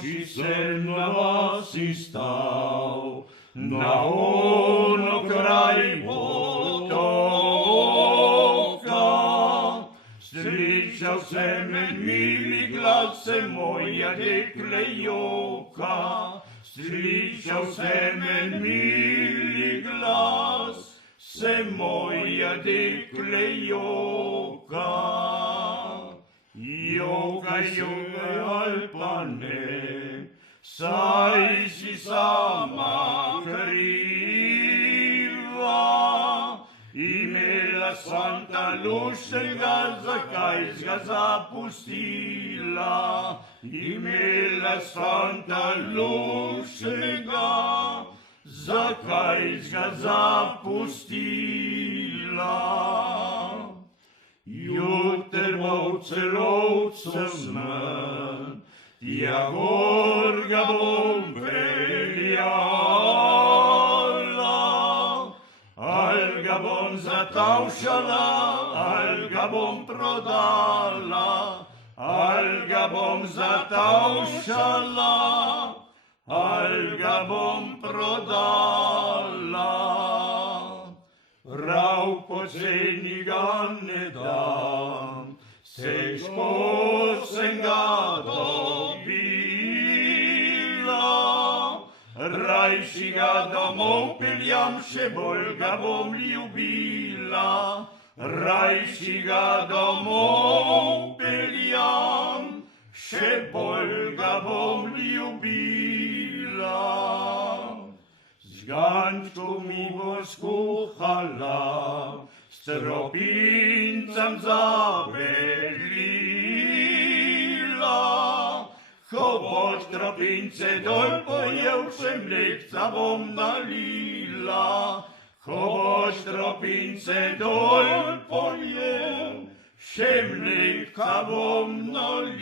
și semnul vasi stau, na ono kraj potoka. Slišal sem en mili glas, se moja dekle joka. Slišal sem en mili glas, se moja dekle joka. Jokaj, jokaj, Alpane, saj si sama kriva. Imela Santa Lušega, zakaj ga zapustila? Imela Santa Lušega, zakaj ga zapustila? Jutr bo celovcev smrt, tja gor ga bom peljala. Al ga bom zatavšala, al ga bom prodala. Al ga bom zatavšala, al ga bom prodala. Prav poceni ga ne dam, težko sem ga dobila. Rajši ga domov peljam, še bolj ga bom ljubila. Rajši ga domov peljam, še bolj ga bom ljubila. Žgančko mi bo skuhala, s tropincem zabelila. Ko boš tropince dol pojel, še mlekca bom nalila. Ko boš tropince dol pojel, še mlekca bom nalila.